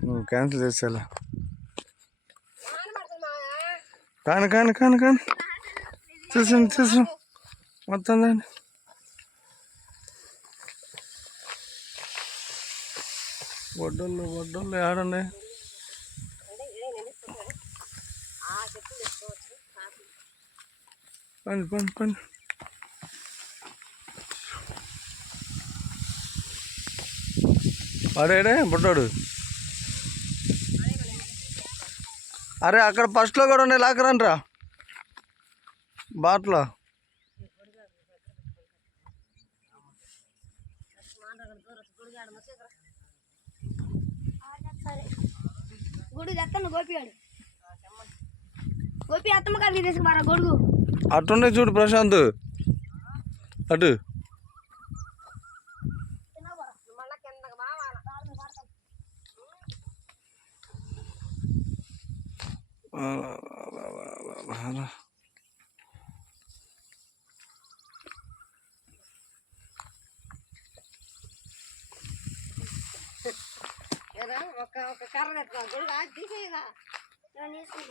నువ్వు క్యాన్సిల్ చేసేలా. కాను కాను కాను కాను. చూసాను చూసాను మొత్తం దాన్ని. బొడ్డోళ్ళు వడ్డోళ్ళు ఆడండి. పని పని పని. వాడేడే బుడ్డాడు. అరే అక్కడ ఫస్ట్లో కూడా ఉన్నాయి లాకరండి రా బాట్లో. గొడుగు తెస్తాను గోపియాడు గోపి అత్తమ్మ గారికి తీసుకుమారా గొడుగు. అటుండే చూడు ప్రశాంత్. అటు. ఒక ఒక కర్ర తెస్తా గొడుగు తీసేయగా నేను తీసుకుని